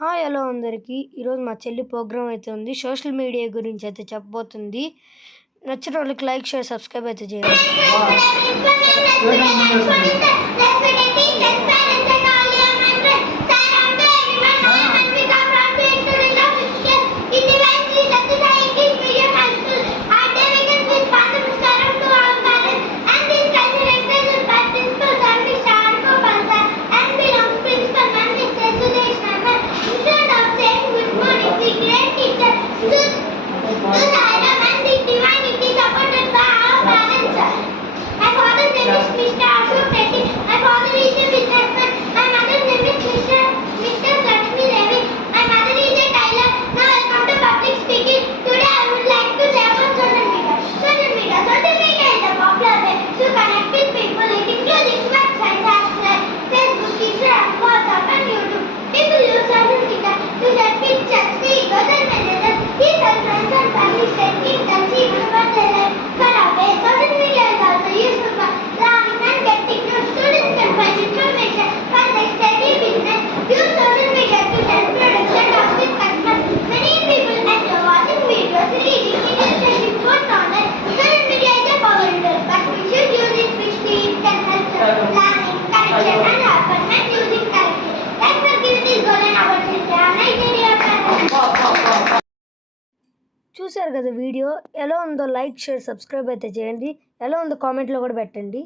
Hi hello అందరికీ. ఈరోజు మా చెల్లి ప్రోగ్రామ్ అయితే ఉంది. సోషల్ మీడియా గురించి అయితే చెప్పబోతుంది. నచ్చిన వాళ్ళకి లైక్ షేర్ సబ్స్క్రైబ్ అయితే చేయండి. చూశారు కదా వీడియో ఎలా ఉందో లైక్ షేర్ సబ్స్క్రైబ్ అయితే చేయండి. ఎలా ఉందో కామెంట్లో కూడా పెట్టండి.